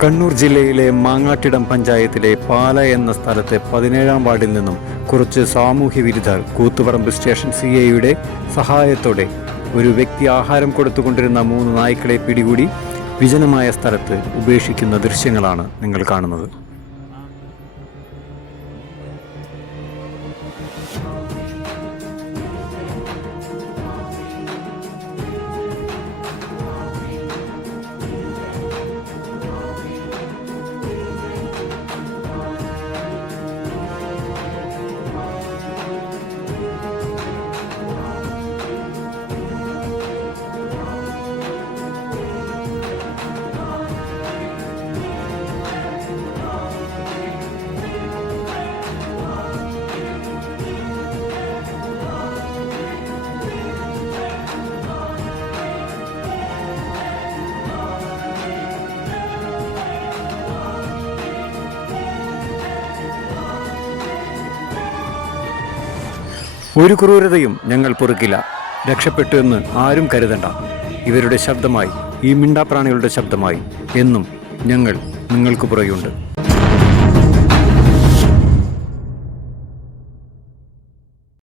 കണ്ണൂർ ജില്ലയിലെ മാങ്ങാട്ടിടം പഞ്ചായത്തിലെ പാല എന്ന സ്ഥലത്തെ 17-ാം വാർഡിൽ നിന്നും കുറച്ച് സാമൂഹ്യ വിരുദ്ധർ കൂത്തുപറമ്പ് സ്റ്റേഷൻ CIയുടെ സഹായത്തോടെ ഒരു വ്യക്തി ആഹാരം കൊടുത്തുകൊണ്ടിരുന്ന 3 നായ്ക്കളെ പിടികൂടി വിജനമായ സ്ഥലത്ത് ഉപേക്ഷിക്കുന്ന ദൃശ്യങ്ങളാണ് നിങ്ങൾ കാണുന്നത്. ഒരു ക്രൂരതയും ഞങ്ങൾ പൊറുക്കില്ല. രക്ഷപ്പെട്ടു എന്ന് ആരും കരുതണ്ട. ഇവരുടെ ശബ്ദമായി, ഈ മിണ്ടാപ്രാണികളുടെ ശബ്ദമായി എന്നും ഞങ്ങൾ നിങ്ങൾക്ക് പുറകെയുണ്ട്.